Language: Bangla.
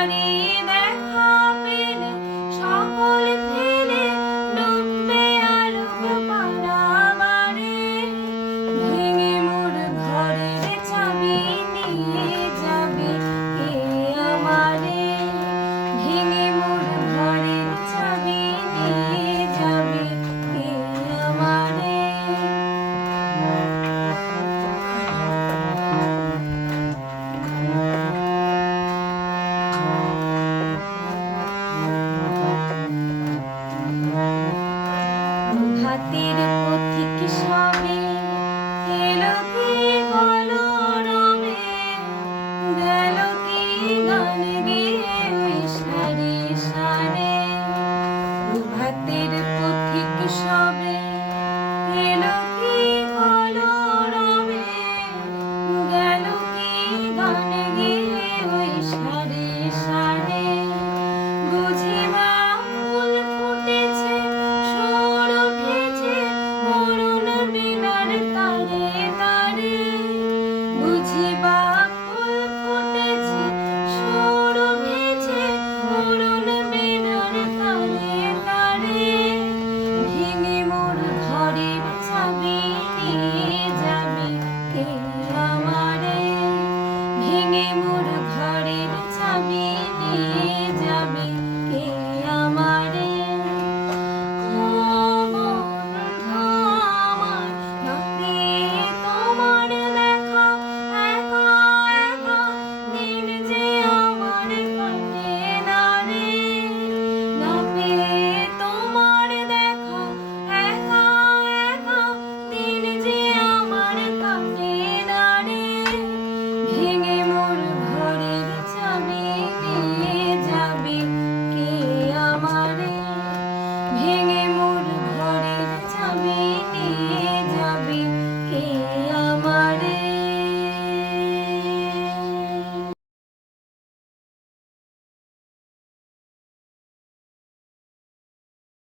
তারি দেখা পেলে সকল ফেলে ডুববে আলোক পারাবারে। ভেঙে মোর ঘরের চাবি নিয়ে যাবে কে আমারে। ভেঙে মোর ঘরের চাবি নিয়ে যাবে কে আমারে। হাতের পথিক সবে এলো কি হলো রবে। গেল কি গান গেয়ে ওই সারে সারে। হাতের পথিক সবে এলো কি হলো রবে। গেল কি গান গেয়ে ওই সারে সারে। বুঝি বা ফুল ফুটেছে সুর উঠেছে অরুণ বীণার তারে তারে। বুঝি বা ফুল ফুটেছে সুর উঠেছে অরুণ বীণার তারে তারে। ভেঙে মোর ঘরের চাবি নিয়ে যাবে কে আমারে। ভেঙে মোর ঘরের চাবি নিয়ে যাবে